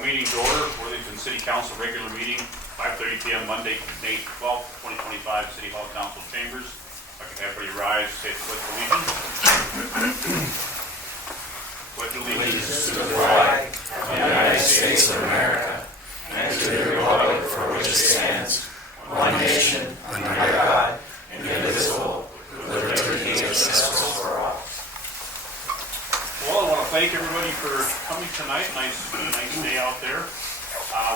Call meeting to order, Worthington City Council regular meeting, 5:30 p.m. Monday, May 12th, 2025, City Hall Council Chambers. If I could have everybody rise, say the pledge of allegiance. Pledge allegiance To the flag of the United States of America and to the republic for which it stands, one nation, under God, indivisible, with liberty and justice for all. Well, I want to thank everybody for coming tonight. Nice day out there.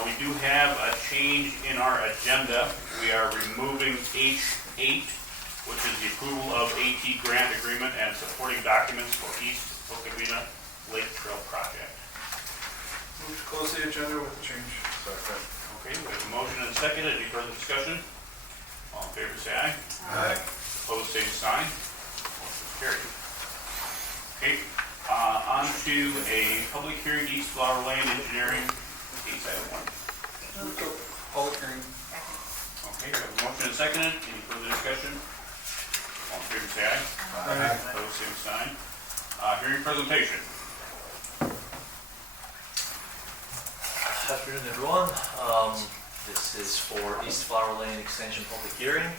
We do have a change in our agenda. We are removing H8, which is the approval of AT grant agreement and supporting documents for East Okabena Lake Trail project. Move to close the agenda with a change. Second. Okay, we have a motion and a second. Any further discussion? All in favor, say aye. Aye. Opposed, same sign. Motion carried. Okay, on to a public hearing, East Flower Lane Engineering, case item 1. Move to public hearing. Okay, we have a motion and a second. Any further discussion? All in favor, say aye. Aye. Opposed, same sign. Hearing presentation. Afternoon, everyone. This is for East Flower Lane Extension public hearing.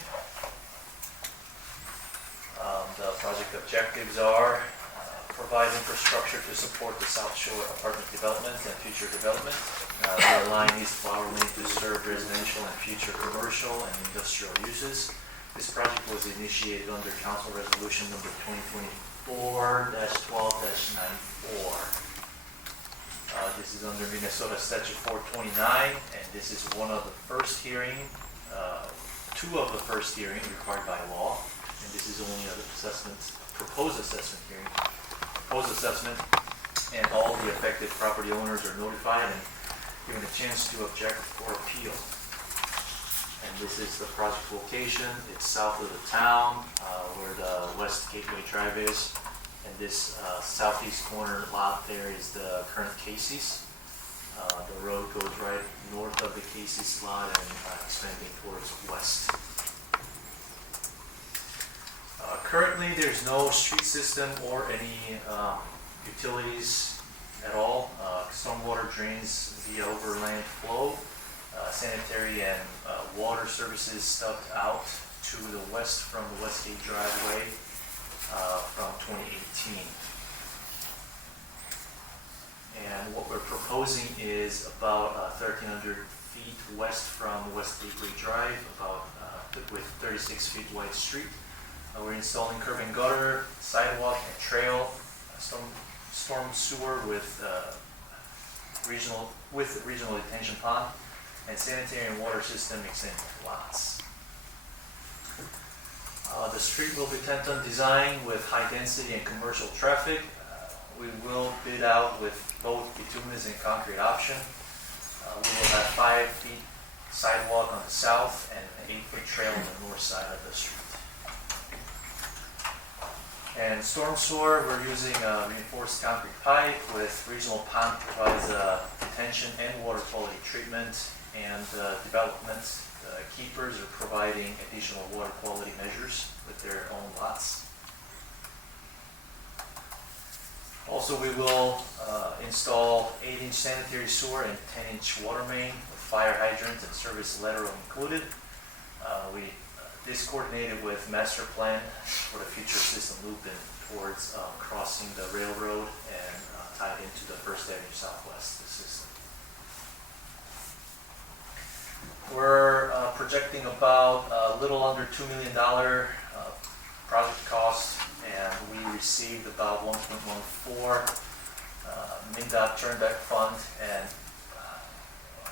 The project objectives are provide infrastructure to support the South Shore apartment development and future development. They align East Flower Lane to serve residential and future commercial and industrial uses. This project was initiated under Council Resolution number 2024-12-94. This is under Minnesota Statute 429, and this is one of the first hearing, two of the first hearing required by law, and this is only an assessment, proposed assessment hearing, and all the affected property owners are notified and given a chance to object or appeal. And this is the project location. It's south of the town, where the West Gateway Drive is. And this southeast corner lot there is the current Casey's. The road goes right north of the Casey's lot and extending towards west. Currently, there's no street system or any utilities at all. Stormwater drains via overland flow. Sanitary and water services stubbed out to the west from the Westgate driveway from 2018. And what we're proposing is about 1,300 feet west from West Gateway Drive, about with 36 feet wide street. We're installing curb and gutter, sidewalk and trail, storm sewer with regional detention pond, and sanitary and water system extending lots. The street will be 10-ton design with high density and commercial traffic. We will bid out with both bituminous and concrete option. We will have 5 feet sidewalk on the south and an 8-foot trail on the north side of the street. And storm sewer, we're using a reinforced concrete pipe with regional pond provides detention and water quality treatment, and development. The keepers are providing additional water quality measures with their own lots. Also, we will install 8-inch sanitary sewer and 10-inch water main with fire hydrant and service letter included. We this coordinated with master plan for the future system looping towards crossing the railroad and tied into the First Avenue Southwest system. We're projecting about a little under $2 million project cost, and we received about 1.14 MnDOT Turnback Fund, and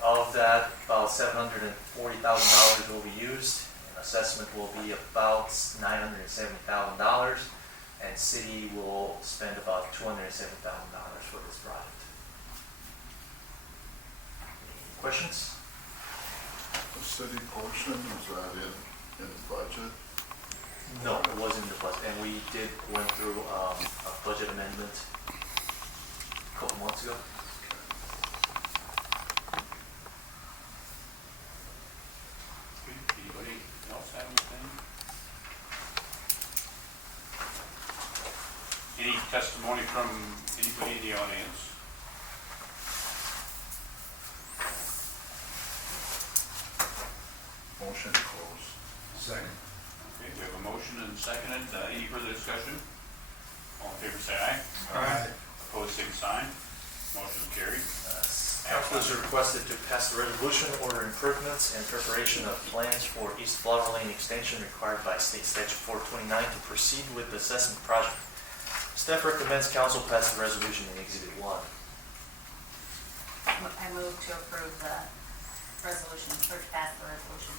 of that, about $740,000 will be used. Assessment will be about $970,000, and city will spend about $270,000 for this project. Any questions? The city portion, is that in the budget? No, it wasn't in the budget, and we went through a budget amendment a couple months ago. Anybody else have anything? Any testimony from anybody in the audience? Second. Okay, we have a motion and seconded. Any further discussion? All in favor say aye. Aye. Opposed, same sign. Motion carried. Council is requested to pass the resolution, order improvements, and preparation of plans for East Flower Lane extension required by State Statute 429 to proceed with the assessment project. Staff recommends council pass the resolution in Exhibit 1. I move to approve the resolution, or to pass the resolution.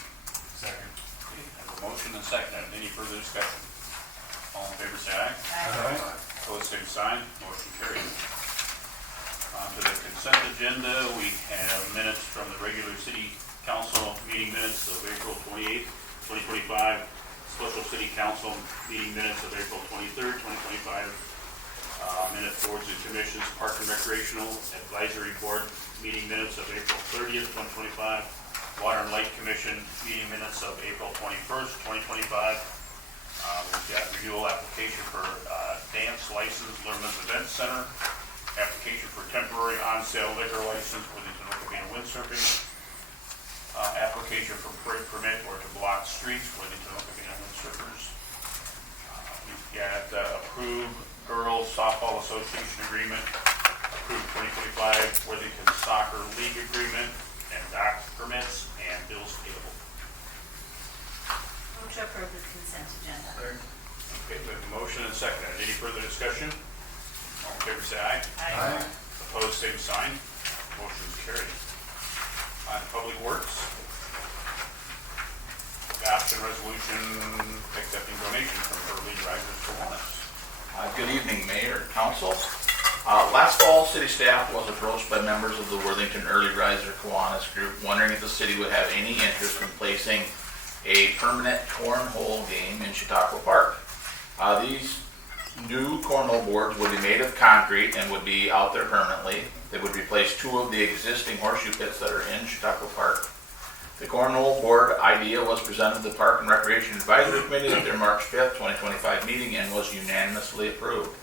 Second. Okay, I have a motion and seconded. Any further discussion? All in favor say aye. Aye. Opposed, same sign. Motion carried. On to the consent agenda, we have minutes from the regular city council meeting minutes of April 28th, 2025, special city council meeting minutes of April 23rd, 2025, minute boards and commissions, park and recreational advisory board meeting minutes of April 30th, 2025, water and light commission meeting minutes of April 21st, 2025. We've got renewal application for dance license, Lerman's Event Center, application for temporary on-sale liquor license for the Tenocabina windsurfing, application for parade permit or to block streets for the Tenocabina windsurfers. We've got approved girls softball association agreement, approved 2025 Worthington Soccer League agreement, and dock permits and bills payable. Move to approve the consent agenda. Okay, we have a motion and second. Any further discussion? All in favor say aye. Aye. Opposed, same sign. Motion is carried. On to Public Works. Adoption resolution accepting donation from Early Risers Kiwanis. Good evening, Mayor and Council. Last fall, city staff was approached by members of the Worthington Early Riser Kiwanis group wondering if the city would have any interest in placing a permanent cornhole game in Chautauqua Park. These new cornhole boards would be made of concrete and would be out there permanently. They would replace two of the existing horseshoe pits that are in Chautauqua Park. The cornhole board idea was presented to the Park and Recreation Advisory Committee at their March 5th, 2025 meeting and was unanimously approved.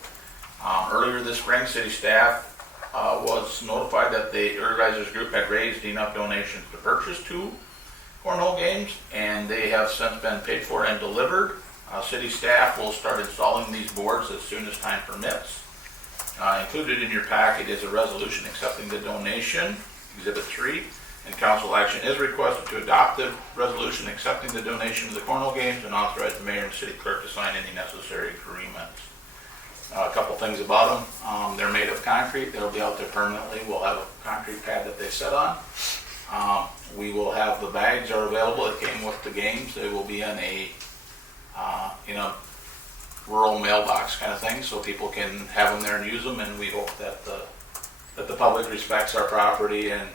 Earlier this spring, city staff was notified that the Early Risers group had raised enough donations to purchase two cornhole games, and they have since been paid for and delivered. City staff will start installing these boards as soon as time permits. Included in your packet is a resolution accepting the donation, Exhibit 3, and council action is requested to adopt the resolution accepting the donation of the cornhole games and authorize the mayor and city clerk to sign any necessary agreements. A couple things about them. They're made of concrete. They'll be out there permanently. We'll have a concrete pad that they sit on. We will have the bags are available. It came with the games. They will be in a rural mailbox kind of thing, so people can have them there and use them. And we hope that the public respects our property and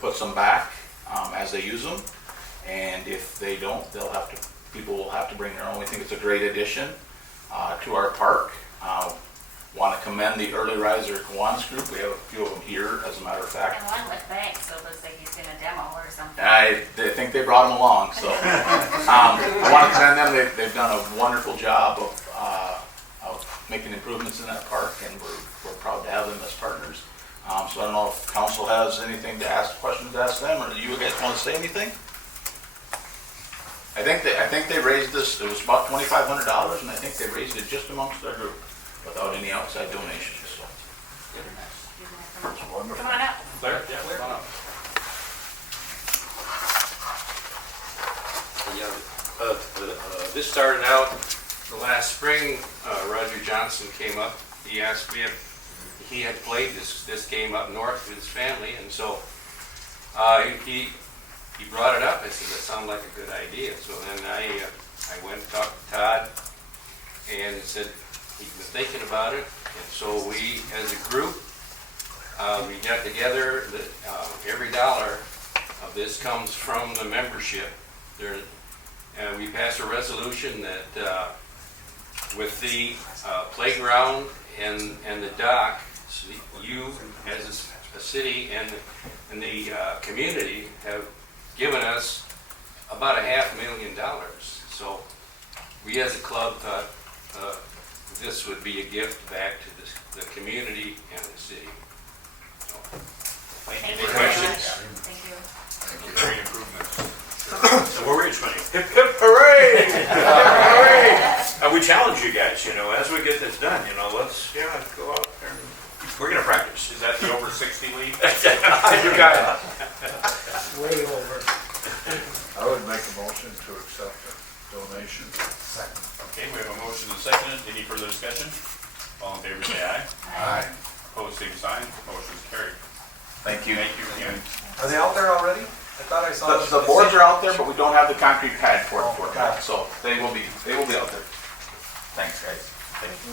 puts them back as they use them. And if they don't, people will have to bring their own. We think it's a great addition to our park. Want to commend the Early Riser Kiwanis group. We have a few of them here, as a matter of fact. And one with bags, so it looks like he's in a demo or something. I think they brought them along, so I want to commend them. They've done a wonderful job of making improvements in that park, and we're proud to have them as partners. So I don't know if council has anything to ask, questions to ask them, or do you guys want to say anything? I think they raised this. It was about $2,500, and I think they raised it just amongst their group without any outside donations. So. That's wonderful. Come on up. Claire? Yeah, come on up. Yeah, this started out the last spring. Roger Johnson came up. He asked me if he had played this game up north with his family, and so he brought it up. I said, that sounded like a good idea. So then I went and talked to Todd, and he said he'd been thinking about it. And so we, as a group, we got together. Every dollar of this comes from the membership. And we passed a resolution that with the playground and the dock, you as a city and the community have given us about $500,000. So we as a club thought this would be a gift back to the community and the city. So, Thank Any you very questions? much. Thank you. Great improvements. Come So we're raising money. Hip, hip, hooray! Hip, hooray! We challenge you guys, as we get this done, let's, go out there. We're gonna practice. Is that the over 60 league? You got it. Way over. I would make a motion to accept the donation. Okay, we have a motion and a second. Any further discussion? All in favor, say aye. Aye. Opposed, same sign. Motion is carried. Thank you. Thank you again. Are they out there already? I thought I saw. The boards are out there, but we don't have the concrete pad for it, Okay. so they will be out there. Thanks, guys. Thank you.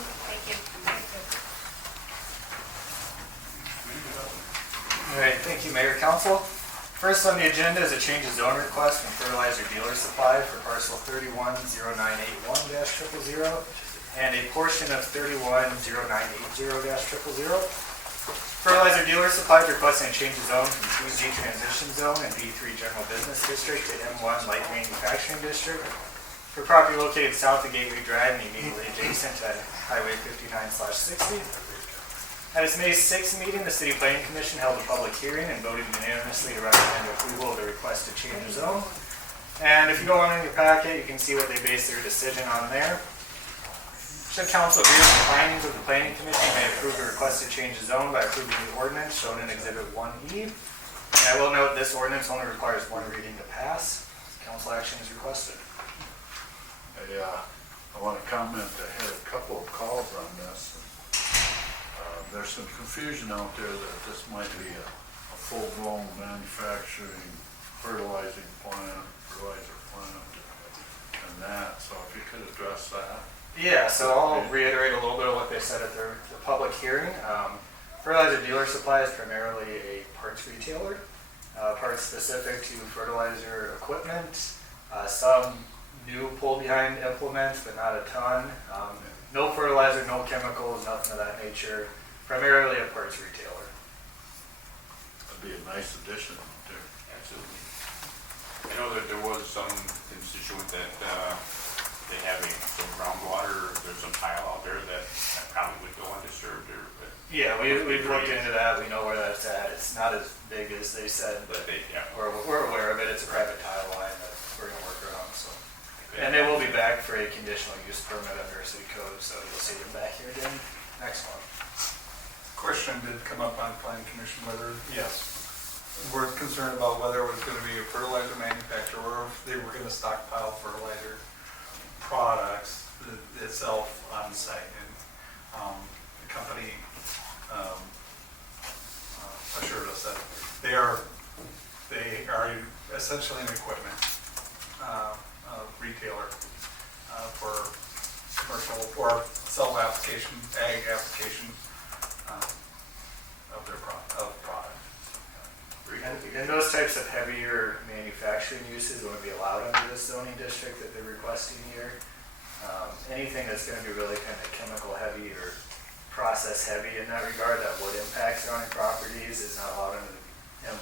All right, thank you, Mayor, Council. First on the agenda is a change of zone request from Fertilizer Dealer Supply for parcel 310981-000 and a portion of 310980-000. Fertilizer Dealer Supply is requesting a change of zone from 2Z Transition Zone and B3 General Business District to M1 Light Manufacturing District for property located south of Gateway Drive and immediately adjacent to Highway 59/60. At its May 6th meeting, the City Planning Commission held a public hearing and voted unanimously to recommend approval of the request to change the zone. And if you go on in your packet, you can see what they based their decision on there. Should council agree with the findings of the Planning Commission, may approve the request to change the zone by approving the ordinance shown in Exhibit 1E. And I will note this ordinance only requires one reading to pass. Council action is requested. I want to comment, I had a couple of calls on this. There's some confusion out there that this might be a full-blown manufacturing fertilizer plant, and that, so if you could address that. Yeah, so I'll reiterate a little bit of what they said at the public hearing. Fertilizer Dealer Supply is primarily a parts retailer, parts specific to fertilizer equipment, some new pull-behind implements, but not a ton. No fertilizer, no chemicals, nothing of that nature. Primarily a parts retailer. That'd be a nice addition there. Absolutely. I know that there was some constituent that they have some groundwater, there's some tile out there that probably would go undisturbed or. Yeah, we've looked into that. We know where that's at. It's not as big as they said, but we're aware of it. It's a private tile line that we're gonna work around, so. And they will be back for a conditional use permit under city code, so you'll see them back here again next month. Question did come up on planning commission whether, Yes. we're concerned about whether it was gonna be a fertilizer manufacturer or if they were gonna stockpile fertilizer products itself on site. And, the company, assured us that they are essentially an equipment, retailer, for commercial or self-application, ag application, of their product. And those types of heavier manufacturing uses won't be allowed under this zoning district that they're requesting here. Anything that's going to be really kind of chemical heavy or process heavy in that regard that would impact surrounding properties is not allowed under the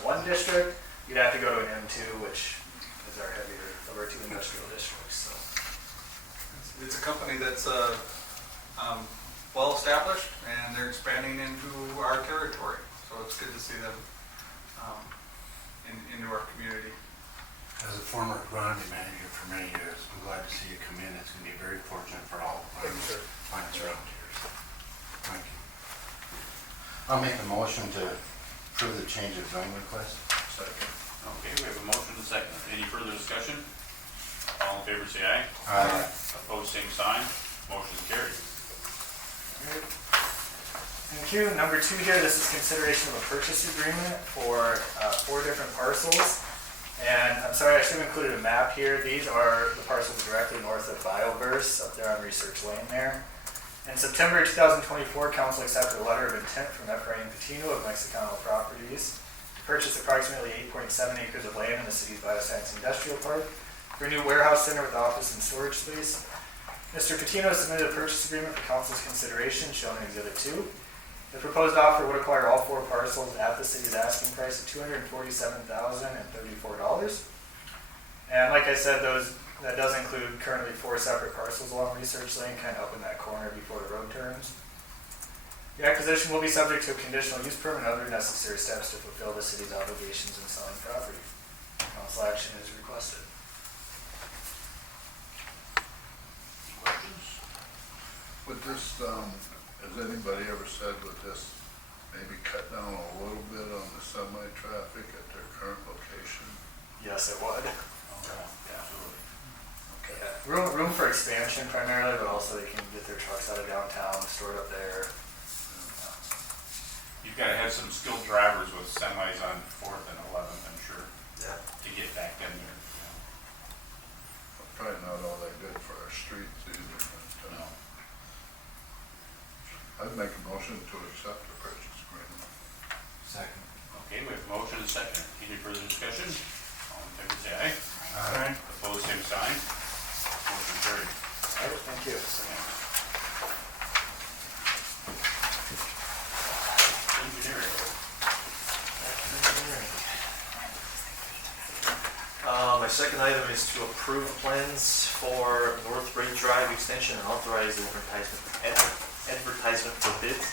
M1 district. You'd have to go to an M2, which is our heavier of our two industrial districts. So. It's a company that's well established and they're expanding into our territory. So it's good to see them into our community. As a former agronomy manager for many years, I'm glad to see you come in. It's going to be very fortunate for all the farmers around here. So, thank you. I'll make the motion to approve the change of zone request. Second. Okay, we have a motion and a second. Any further discussion? All in favor, say aye. Aye. Opposed, same sign. Motion is carried. Thank you. Number 2 here, this is consideration of a purchase agreement for 4 different parcels. And I'm sorry, I should have included a map here. These are the parcels directly north of Bioverse, up there on Research Lane there. In September 2024, Council accepted a letter of intent from Efrain Patino of Mexicano Properties to purchase approximately 8.7 acres of land in the city's Bioscience Industrial Park for a new warehouse center with office and storage space. Mr. Patino submitted a purchase agreement for Council's consideration shown in Exhibit 2. The proposed offer would acquire all 4 parcels at the city's asking price of $247,034. And like I said, that does include currently 4 separate parcels along Research Lane, kind of up in that corner before the road turns. The acquisition will be subject to a conditional use permit and other necessary steps to fulfill the city's obligations in selling property. Council action is requested. Would this, has anybody ever said would this maybe cut down a little bit on the semi-traffic at their current location? Yes, it would. Absolutely. Okay. Room for expansion primarily, but also they can get their trucks out of downtown, store it up there. You've got to have some skilled drivers with semis on 4th and 11th, I'm sure, Yeah. to get back in there. Probably not all that good for our streets either, but, No. I'd make a motion to accept the purchase agreement. Second. Okay, we have a motion and a second. Any further discussion? All in favor, say aye. Aye. Opposed, same sign. Motion carried. Thank you. Engineering. My second item is to approve plans for North Ray Drive extension and authorize advertisement for bids.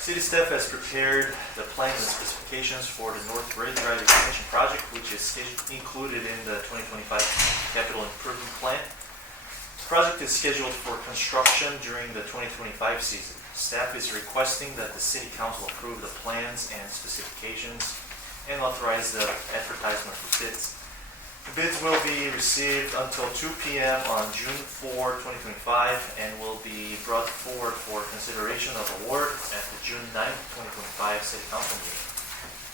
City staff has prepared the plans and specifications for the North Ray Drive extension project, which is included in the 2025 capital improvement plan. The project is scheduled for construction during the 2025 season. Staff is requesting that the City Council approve the plans and specifications and authorize the advertisement for bids. The bids will be received until 2 p.m. on June 4, 2025, and will be brought forward for consideration of award at the June 9, 2025 City Council meeting.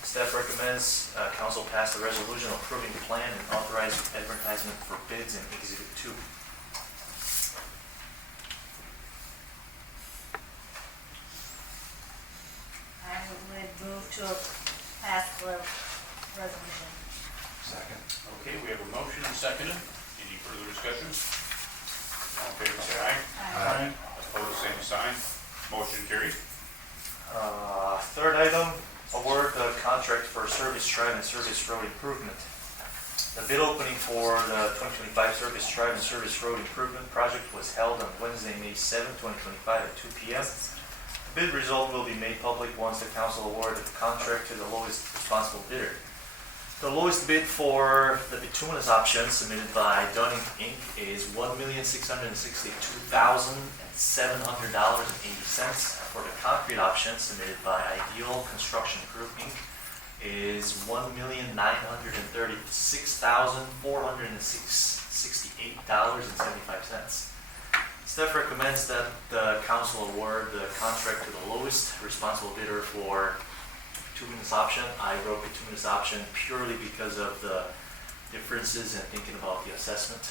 Staff recommends Council pass the resolution approving the plan and authorize advertisement for bids in Exhibit 2. I would move to pass the resolution. Second. Okay, we have a motion and seconded. Any further discussion? All in favor, say aye. Aye. Opposed, same sign. Motion carried. Third item, award the contract for Service Drive and Service Road improvement. The bid opening for the 2025 Service Drive and Service Road improvement project was held on Wednesday, May 7, 2025 at 2 p.m. The bid result will be made public once the council awarded the contract to the lowest responsible bidder. The lowest bid for the bituminous option submitted by Dunning Inc. is $1,662,700.80. For the concrete option submitted by Ideal Construction Group Inc. is $1,936,468.75. Staff recommends that the council award the contract to the lowest responsible bidder for bituminous option. I wrote bituminous option purely because of the differences and thinking about the assessment.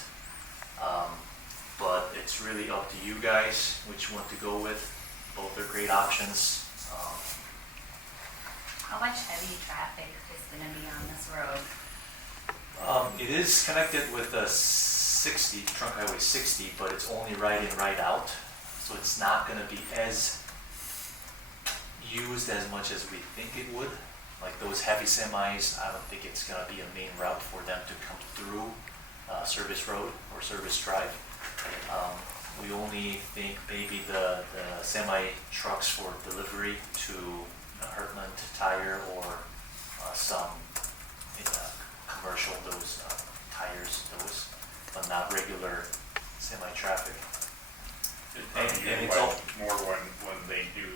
But it's really up to you guys which one to go with. Both are great options. How much heavy traffic is gonna be on this road? It is connected with the 60, Trunk Highway 60, but it's only right in, right out. So it's not gonna be as used as much as we think it would. Like those heavy semis, I don't think it's gonna be a main route for them to come through Service Road or Service Drive. We only think maybe the semi trucks for delivery to Heartland Tire or some commercial, those tires, those, but not regular semi-traffic. It'd And probably be it's all, more when they do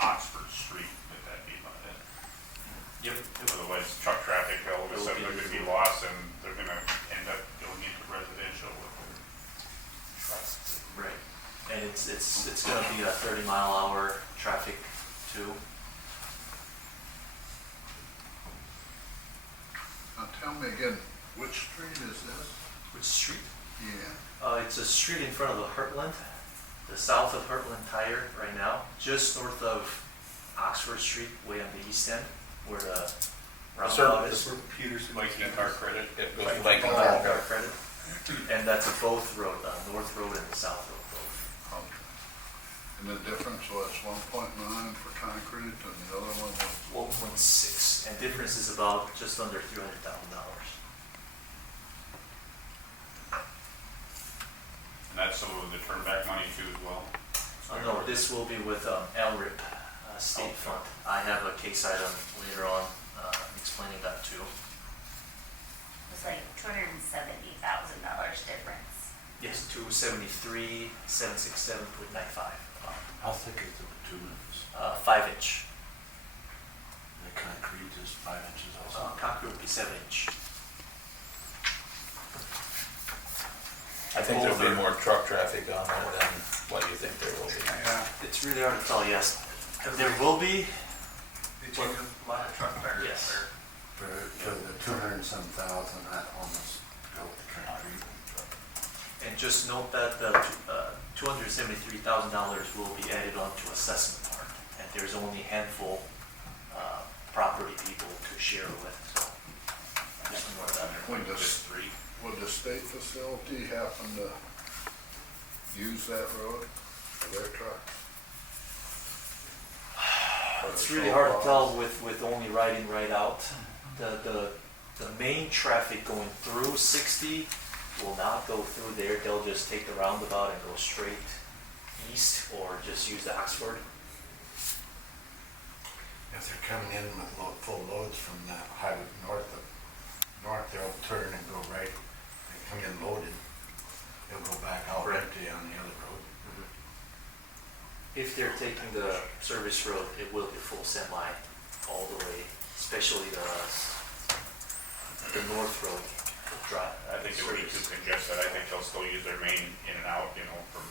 Oxford Street, if that'd be about it. yep, Otherwise, truck traffic, all of a It'll sudden, be- they're gonna be lost and they're gonna end up going into residential with their trucks. right. And it's gonna be a 30-mile-an-hour traffic too. Now tell me again, which street is this? Which street? Yeah. It's a street in front of the Heartland, the south of Heartland Tire right now, just north of Oxford Street, way on the east end, where the roundabout is. Peterson. Viking car credit. It goes to Viking. Car credit. And that's a both road, North Road and the South Road both. Okay. And the difference was 1.9 for concrete and the other one was 1.6, and difference is about just under $300,000. And that's so the turn back money too as well. No, this will be with LRIP State Fund. I have a case item later on explaining that too. It's like $270,000 difference. Yes, 273,767.95. How thick is the bituminous? 5-inch. The concrete is 5 inches also. Concrete would be 7-inch. I think there'll be more truck traffic on there than what you think there will be. Yeah, It's really hard to tell, yes. There will be, they change a lot of truck tires Yes. there. For the 200 and some thousand, I almost go with the concrete. and just note that the $273,000 will be added onto assessment part. And there's only a handful property people to share with, so. Just know that. When Just does, three. would the state facility happen to use that road for their trucks? It's really hard to tell with only right in, right out. The main traffic going through 60 will not go through there. They'll just take the roundabout and go straight east or just use the Oxford. If they're coming in with full loads from that highway north, they'll turn and go right. They come in loaded, they'll go back out Correct. empty on the other road. If they're taking the service road, it will be full semi all the way, especially the north road drive. I think it would be too congested. I think they'll still use their main in and out, from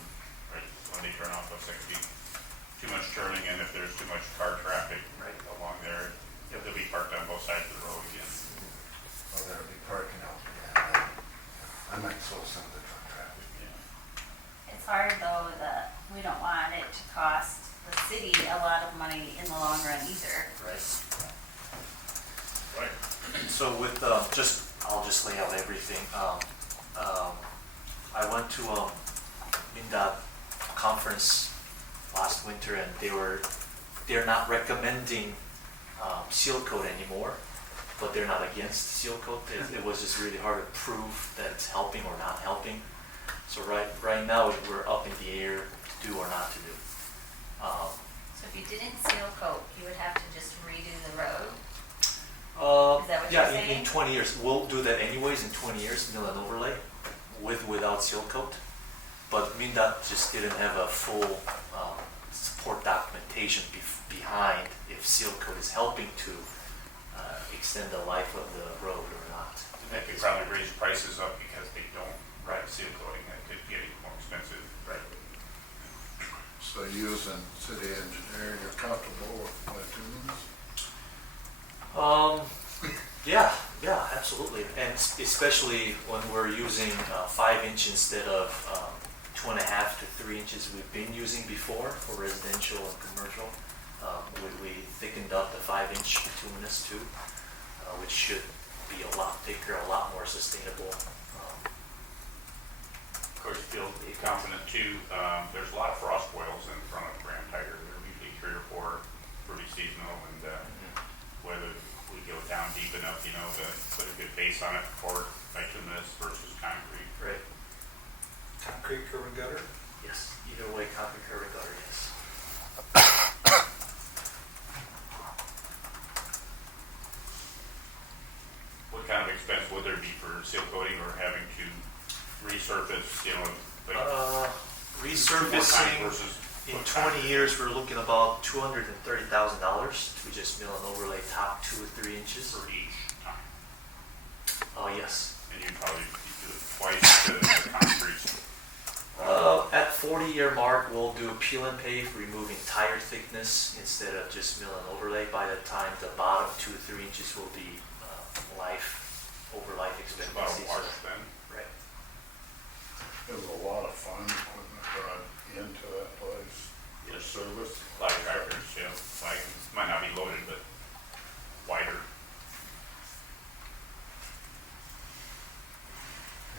right when they turn off of 60. Too much turning, and if there's too much car traffic Right. along there, they'll be parked on both sides of the road again. Well, there'll be parking out there. I might slow some of the truck traffic. It's hard though that we don't want it to cost the city a lot of money in the long run either. Right. Right. So with I'll just lay out everything. I went to MnDOT conference last winter, and they're not recommending seal coat anymore, but they're not against seal coat. It was just really hard to prove that it's helping or not helping. So right now we're up in the air to do or not to do. So if you didn't seal coat, you would have to just redo the road. Is that what Yeah, you're saying? in 20 years. We'll do that anyways in 20 years, mill and overlay, without seal coat. But MnDOT just didn't have a full support documentation behind if seal coat is helping to extend the life of the road or not. They could probably raise prices up because they don't Right. seal coating. That could get even more expensive. Right. So using city engineer, you're comfortable with bituminous? Yeah, absolutely. And especially when we're using 5-inch instead of 2.5 to 3 inches we've been using before for residential and commercial. We thickened up the 5-inch bituminous too, which should be a lot thicker, a lot more sustainable. Of course, feel confident too. There's a lot of frost boils in front of Graham Tiger. They're usually 3 or 4, pretty seasonal, and whether we go down deep enough, to put a good base on it for bituminous versus concrete. Right. Concrete curb and gutter? Yes. Either way, concrete curb and gutter, yes. What kind of expense would there be for seal coating or having to resurface, like Resurfacing. versus In put 20 years, we're looking about $230,000 to just mill and overlay top 2 or 3 inches. for each time? Yes. And you'd probably do it twice the concrete. At 40-year mark, we'll do peel and pave, removing tire thickness instead of just mill and overlay. By the time the bottom 2 or 3 inches will be over life It's about expectancy. a wash then. Right. There's a lot of farm equipment brought into that place for Yes. service. A lot of tractors, wagons, might not be loaded, but wider.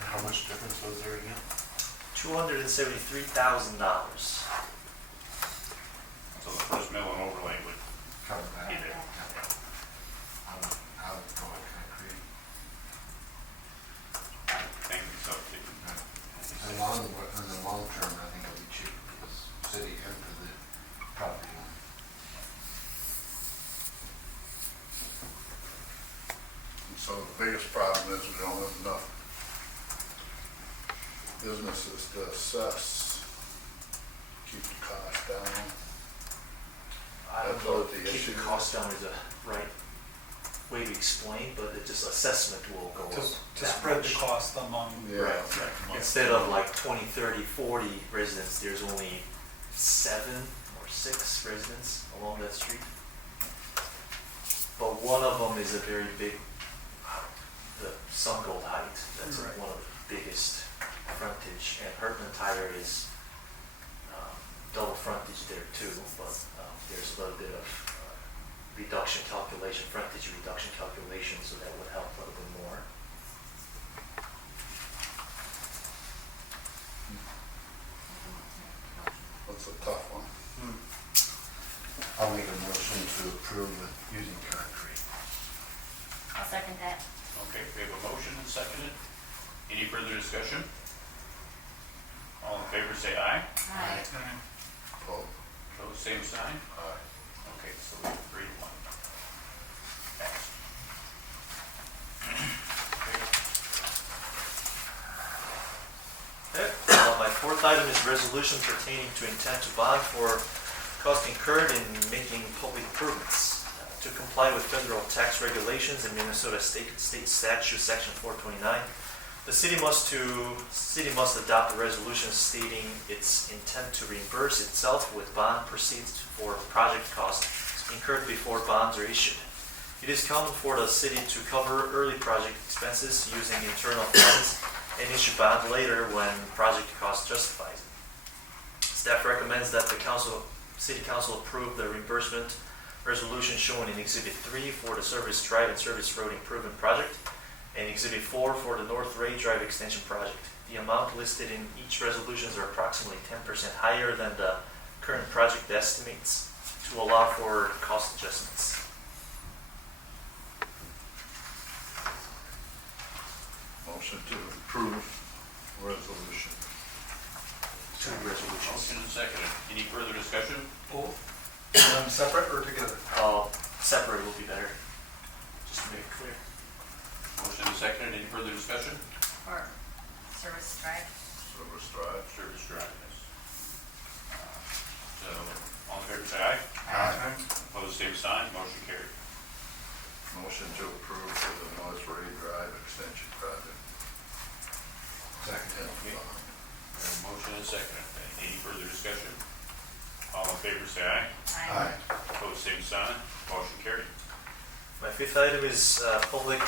And how much difference was there again? $273,000. So the first mill and overlay would Cover that. be there. I would go with concrete. I think so too. In the long term, I think it'll be cheaper for the city and for the property owner. And so the biggest problem is we don't have enough. Is businesses to assess, keep the cost down. I don't That's know, what the keep issue the cost down is a right way to explain, but it just assessment will go up. To that spread much. the cost among. Yeah. Instead of like 20, 30, 40 residents, there's only 7 or 6 residents along that street. But one of them is a very big, the Sun Gold Height, that's Right. one of the biggest frontage, and Hertman Tire is double frontage there too, but there's a little bit of reduction calculation, frontage reduction calculation, so that would help a little bit more. That's a tough one. I'll make a motion to approve with using concrete. I'll second that. Okay, we have a motion and seconded. Any further discussion? All in favor say aye. Aye. Paul? Opposed, same sign. Aye. Okay, so we have 3 to 1. Passed. Okay. My fourth item is resolution pertaining to intent to bond for cost incurred in making public improvements. To comply with federal tax regulations and Minnesota State Statute Section 429, the city must adopt a resolution stating its intent to reimburse itself with bond proceeds for project costs incurred before bonds are issued. It is common for the city to cover early project expenses using internal funds and issue bond later when project cost justifies it. Staff recommends that the City Council approve the reimbursement resolution shown in Exhibit 3 for the Service Drive and Service Road Improvement Project and Exhibit 4 for the North Ray Drive Extension Project. The amount listed in each resolutions are approximately 10% higher than the current project estimates to allow for cost adjustments. Motion to approve resolution. 2 resolutions. Motion and seconded. Any further discussion? Both? Separate or together? Separate will be better, just to make it clear. Motion and seconded. Any further discussion? Or Service Drive. Service Drive. Service Drive, yes. So, all in favor say aye. Aye. Opposed, same sign. Motion carried. Motion to approve for the North Ray Drive Extension Project. Second. We have a motion and seconded. Any further discussion? All in favor say aye. Aye. Opposed, same sign. Motion carried. My fifth item is public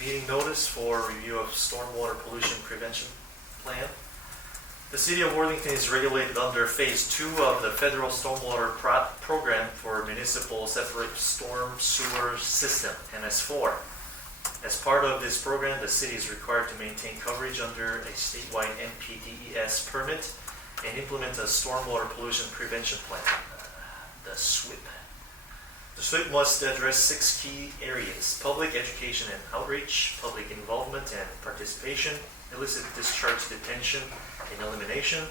meeting notice for review of stormwater pollution prevention plan. The City of Worthington is regulated under Phase 2 of the Federal Stormwater Program for Municipal Separate Storm Sewer System, MS4. As part of this program, the city is required to maintain coverage under a statewide NPDES permit and implement a stormwater pollution prevention plan, the SWIP. The SWIP must address 6 key areas: public education and outreach, public involvement and participation, illicit discharge detention and elimination,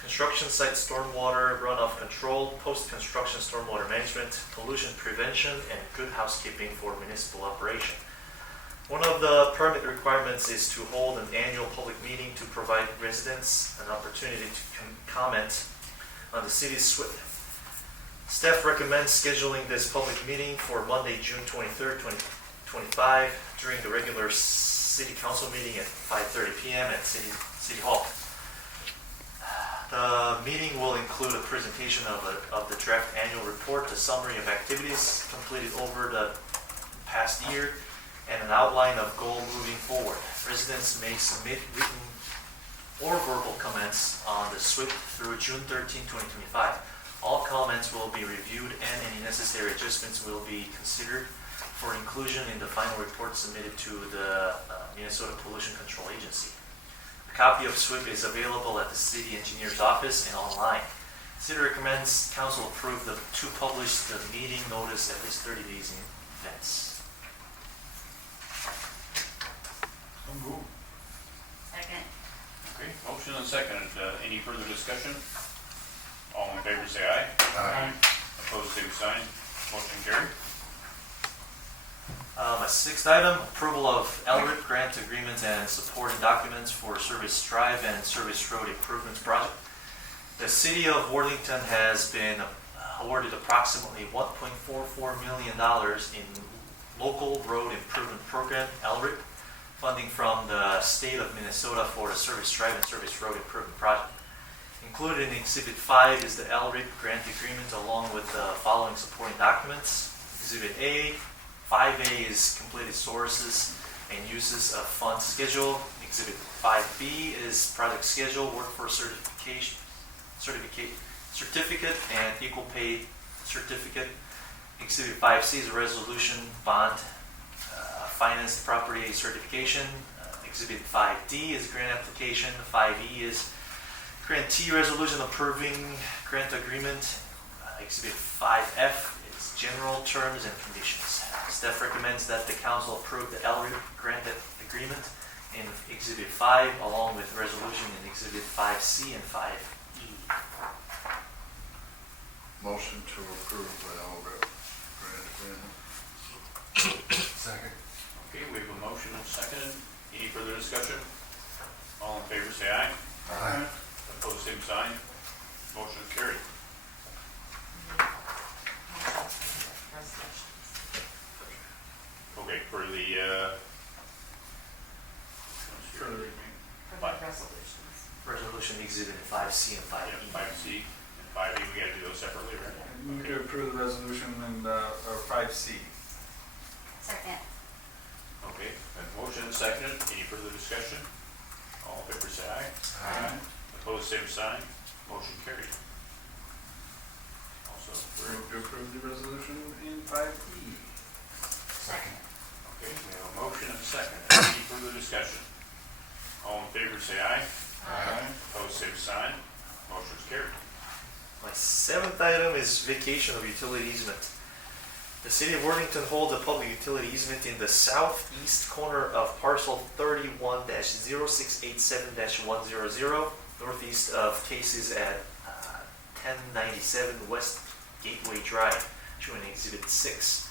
construction site stormwater runoff control, post-construction stormwater management, pollution prevention, and good housekeeping for municipal operation. One of the permit requirements is to hold an annual public meeting to provide residents an opportunity to comment on the city's SWIP. Staff recommends scheduling this public meeting for Monday, June 23rd, 2025, during the regular City Council meeting at 5:30 p.m. at City Hall. The meeting will include a presentation of the draft annual report, a summary of activities completed over the past year, and an outline of goal moving forward. Residents may submit written or verbal comments on the SWIP through June 13, 2025. All comments will be reviewed and any necessary adjustments will be considered for inclusion in the final report submitted to the Minnesota Pollution Control Agency. A copy of SWIP is available at the city engineer's office and online. The city recommends council approve to publish the meeting notice at least 30 days in advance. Second. Okay, motion and seconded. Any further discussion? All in favor say aye. Aye. Opposed, same sign. Motion carried. My sixth item, approval of LRIP grant agreement and supporting documents for Service Drive and Service Road Improvements Project. The City of Worthington has been awarded approximately $1.44 million in Local Road Improvement Program, LRIP, funding from the State of Minnesota for the Service Drive and Service Road Improvement Project. Included in Exhibit 5 is the LRIP grant agreement along with the following supporting documents. Exhibit A, 5A is completed sources and uses of fund schedule. Exhibit 5B is project schedule, workforce certificate, and equal pay certificate. Exhibit 5C is a resolution bond financed property certification. Exhibit 5D is grant application. 5E is grantee resolution approving grant agreement. Exhibit 5F is general terms and conditions. Staff recommends that the council approve the LRIP grant agreement in Exhibit 5 along with resolution in Exhibit 5C and 5E. Motion to approve the LRIP grant agreement. Second. Okay, we have a motion and a second. Any further discussion? All in favor, say aye. Aye. Opposed, same sign. Motion is carried. Okay, for the, Resolution Exhibit 5C and 5E. 5C and 5E, we gotta do those separately, right? Move to approve the resolution and, or 5C. Second. Okay, a motion and second. Any further discussion? All in favor, say aye. Aye. Opposed, same sign. Motion carried. Also, Move to approve the resolution in 5E. Second. okay, we have a motion and a second. Any further discussion? All in favor, say aye. Aye. Opposed, same sign. Motion is carried. My seventh item is vacation of utility easement. The City of Worthington holds a public utility easement in the southeast corner of parcel 31-0687-100, northeast of Casey's at 1097 West Gateway Drive, showing Exhibit 6.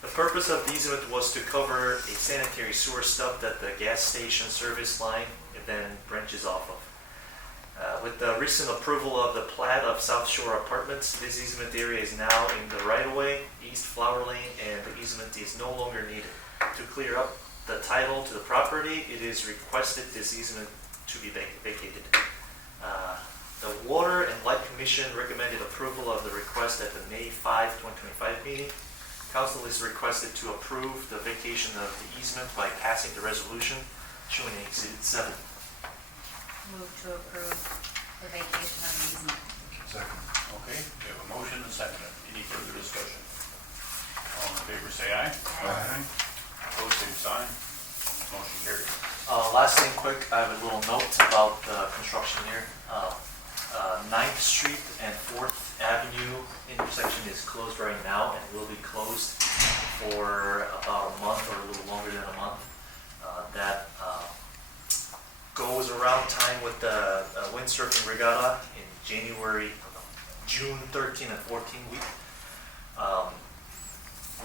The purpose of the easement was to cover a sanitary sewer stub that the gas station service line then branches off of. With the recent approval of the plat of South Shore Apartments, this easement area is now in the right-of-way, East Flower Lane, and the easement is no longer needed. To clear up the title to the property, it is requested this easement to be vacated. The Water and Light Commission recommended approval of the request at the May 5, 2025 meeting. Council is requested to approve the vacation of the easement by passing the resolution showing in Exhibit 7. Move to approve the vacation of the easement. Second. Okay, we have a motion and a second. Any further discussion? All in favor, say aye. Aye. Opposed, same sign. Motion carried. Last thing quick, I have a little note about the construction here. 9th Street and 4th Avenue intersection is closed right now and will be closed for about a month or a little longer than a month. That goes around time with the windsurfing regatta in June 13 and 14 week.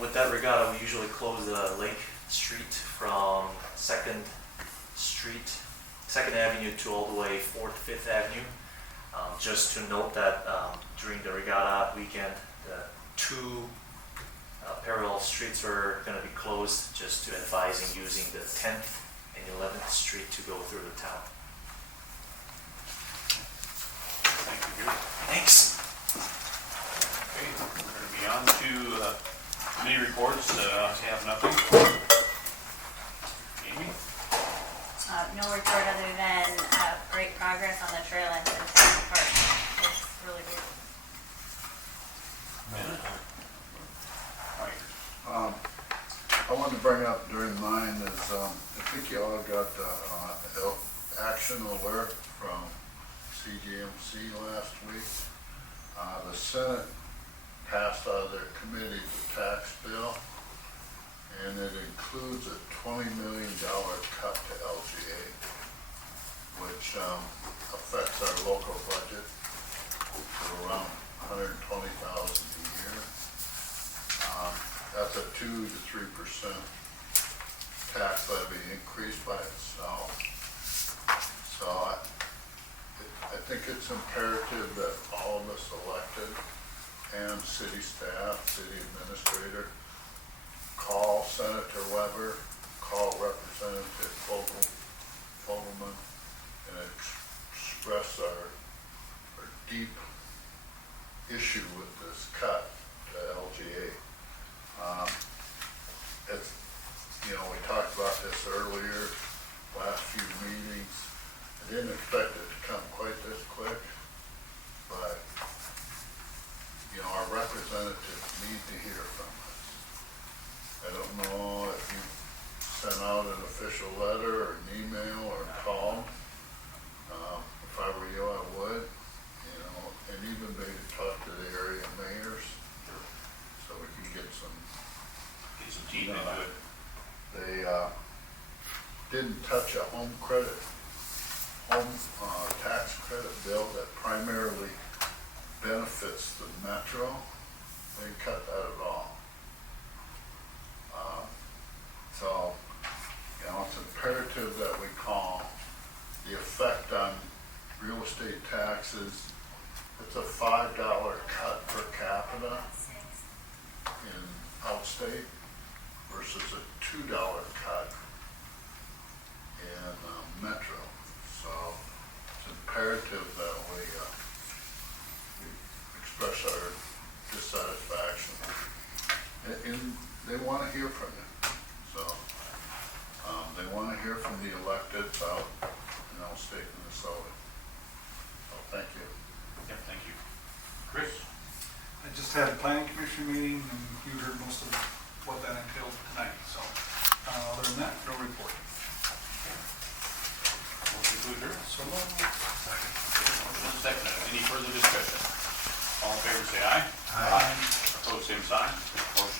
With that regatta, we usually close the Lake Street from 2nd Avenue to all the way 4th, 5th Avenue. Just to note that during the regatta weekend, the two parallel streets are going to be closed, just to advising using the 10th and 11th Street to go through the town. Thank you, Gary. Thanks. Okay, we're going to be on to committee reports. I have nothing. Amy? No report other than great progress on the trail at the town park. It's really good. Mike? I wanted to bring up during mine is, I think you all got the action alert from CGMC last week. The Senate passed out of their committee the tax bill, and it includes a $20 million cut to LGA, which affects our local budget to around $120,000 a year. That's a 2 to 3% tax levy increased by itself. So I think it's imperative that all of us elected and city staff, city administrator, call Senator Weber, call Representative Fogelman, and express our deep issue with this cut to LGA. It's, you know, we talked about this earlier, last few meetings. I didn't expect it to come quite this quick, but, you know, our representatives need to hear from us. I don't know if you sent out an official letter or an email or a call. If I were you, I would, you know, and even maybe talk to the area mayors so we can get some, teeth into it. they, didn't touch a home tax credit bill that primarily benefits the metro. They cut that at all. So, you know, it's imperative that we call the effect on real estate taxes. It's a $5 cut per capita in outstate versus a $2 cut in metro. So it's imperative that we express our dissatisfaction. And they want to hear from you. So they want to hear from the electeds out in outstate Minnesota. So thank you. Yeah, thank you. Chris? I just had a planning commission meeting, and you heard most of what that entailed tonight, so, other than that, no report. Motion to adjourn. So moved. Motion and second. Any further discussion? All in favor say aye. Aye. Opposed, same sign. Motion